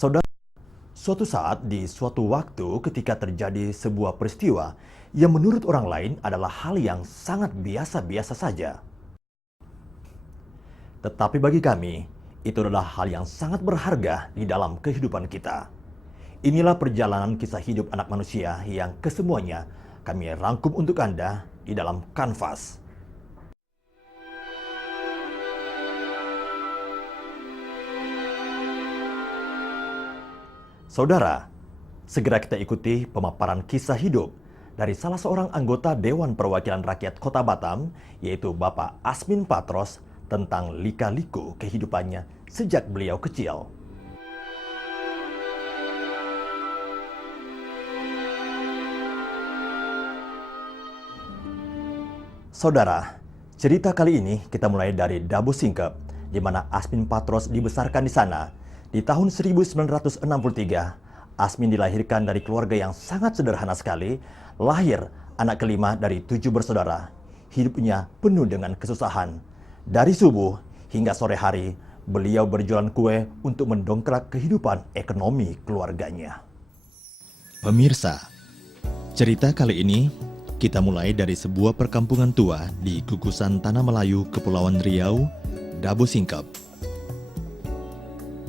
Saudara, suatu saat di suatu waktu ketika terjadi sebuah peristiwa yang menurut orang lain adalah hal yang sangat biasa-biasa saja. Tetapi bagi kami, itu adalah hal yang sangat berharga di dalam kehidupan kita. Inilah perjalanan kisah hidup anak manusia yang kesemuanya kami rangkum untuk Anda di dalam Kanvas. Saudara, segera kita ikuti pemaparan kisah hidup dari salah seorang anggota Dewan Perwakilan Rakyat Kota Batam, yaitu Bapak Asmin Patros, tentang lika-liku kehidupannya sejak beliau kecil. Saudara, cerita kali ini kita mulai dari Dabo Singkep, di mana Asmin Patros dibesarkan di sana. Di tahun 1963, Asmin dilahirkan dari keluarga yang sangat sederhana sekali, lahir anak kelima dari 7 bersaudara. Hidupnya penuh dengan kesusahan. Dari subuh hingga sore hari, beliau berjualan kue untuk mendongkrak kehidupan ekonomi keluarganya. Pemirsa, cerita kali ini kita mulai dari sebuah perkampungan tua di gugusan Tanah Melayu, Kepulauan Riau, Dabo Singkep.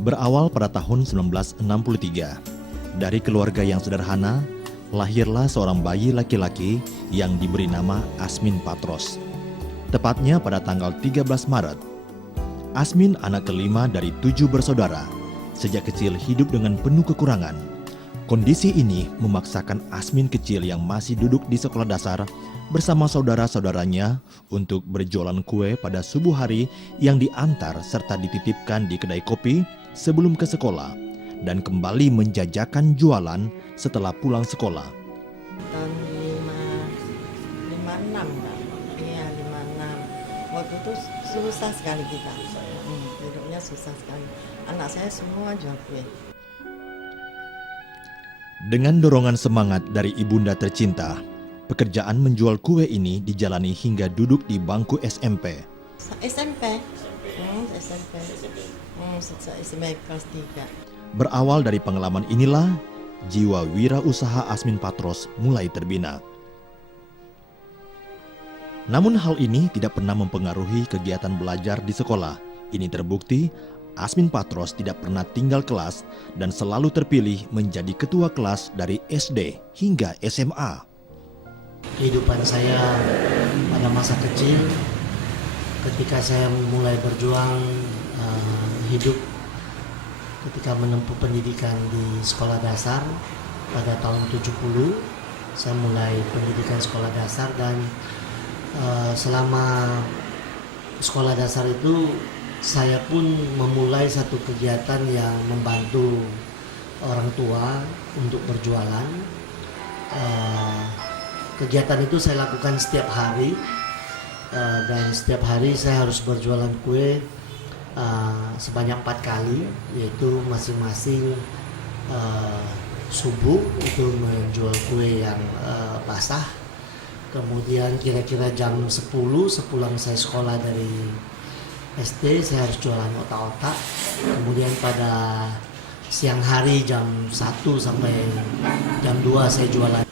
Berawal pada tahun 1963, dari keluarga yang sederhana, lahirlah seorang bayi laki-laki yang diberi nama Asmin Patros. Tepatnya pada tanggal 13 Maret. Asmin anak kelima dari 7 bersaudara, sejak kecil hidup dengan penuh kekurangan. Kondisi ini memaksakan Asmin kecil yang masih duduk di sekolah dasar bersama saudara-saudaranya untuk berjualan kue pada subuh hari yang diantar serta dititipkan di kedai kopi sebelum ke sekolah dan kembali menjajakan jualan setelah pulang sekolah. Tahun 56, Pak. Iya, 56. Waktu itu susah sekali kita. Hidupnya susah sekali. Anak saya semua jual kue. Dengan dorongan semangat dari ibunda tercinta, pekerjaan menjual kue ini dijalani hingga duduk di bangku SMP. SMP. SMP. SMP kelas 3. Berawal dari pengalaman inilah, jiwa wirausaha Asmin Patros mulai terbina. Namun hal ini tidak pernah mempengaruhi kegiatan belajar di sekolah. Ini terbukti Asmin Patros tidak pernah tinggal kelas dan selalu terpilih menjadi ketua kelas dari SD hingga SMA. Kehidupan saya pada masa kecil, ketika saya mulai berjuang hidup, ketika menempuh pendidikan di sekolah dasar pada tahun 70, saya mulai pendidikan sekolah dasar dan selama sekolah dasar itu saya pun memulai satu kegiatan yang membantu orang tua untuk berjualan. Kegiatan itu saya lakukan setiap hari dan setiap hari saya harus berjualan kue sebanyak 4 kali, yaitu masing-masing subuh itu menjual kue yang basah, kemudian kira-kira jam 10 sepulang saya sekolah dari SD saya harus jualan otak-otak, kemudian pada siang hari jam 1 sampai jam 2 saya jualan.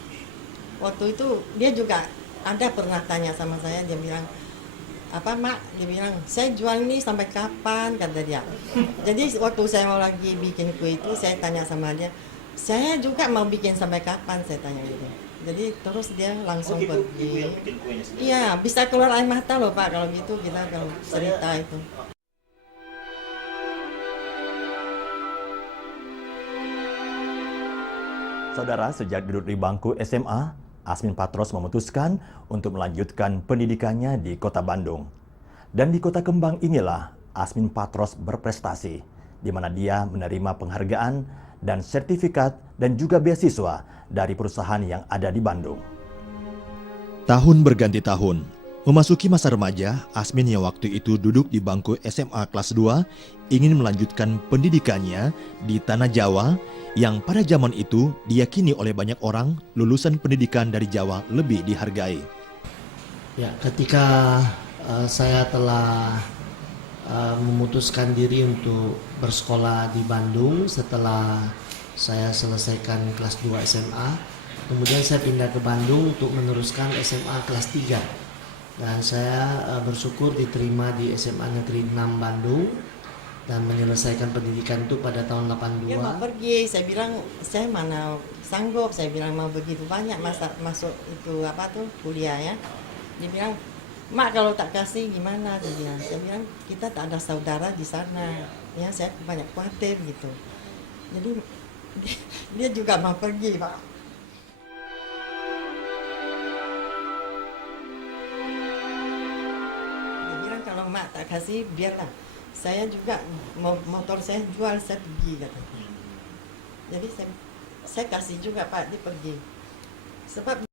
Waktu itu dia juga ada pernah tanya sama saya, dia bilang, apa Mak? Dia bilang, saya jual ini sampai kapan? Kata dia. Jadi waktu saya mau lagi bikin kue itu, saya tanya sama dia, saya juga mau bikin sampai kapan? Saya tanya gitu. Jadi terus dia langsung pergi. Iya, bisa keluar air mata loh Pak, kalau gitu kita kalau cerita itu. Saudara, sejak duduk di bangku SMA, Asmin Patros memutuskan untuk melanjutkan pendidikannya di Kota Bandung. Dan di Kota Kembang inilah Asmin Patros berprestasi, di mana dia menerima penghargaan dan sertifikat dan juga beasiswa dari perusahaan yang ada di Bandung. Tahun berganti tahun, memasuki masa remaja, Asmin yang waktu itu duduk di bangku SMA kelas 2 ingin melanjutkan pendidikannya di Tanah Jawa yang pada zaman itu diyakini oleh banyak orang lulusan pendidikan dari Jawa lebih dihargai. Ya, ketika saya telah memutuskan diri untuk bersekolah di Bandung setelah saya selesaikan kelas 2 SMA. Kemudian saya pindah ke Bandung untuk meneruskan SMA kelas 3. Dan saya bersyukur diterima di SMA Negeri 6 Bandung dan menyelesaikan pendidikan itu pada tahun 82. Dia mau pergi, saya bilang saya mana sanggup, saya bilang mau begitu banyak masuk itu apa tuh kuliah ya. Dia bilang, mak kalau tak kasih gimana, saya bilang kita tak ada saudara di sana, ya saya banyak khawatir gitu. Jadi dia juga mau pergi Pak. Dia bilang kalau mak tak kasih biarlah. Saya juga motor saya jual, saya pergi katanya. Jadi saya kasih juga Pak, dia pergi. Sebab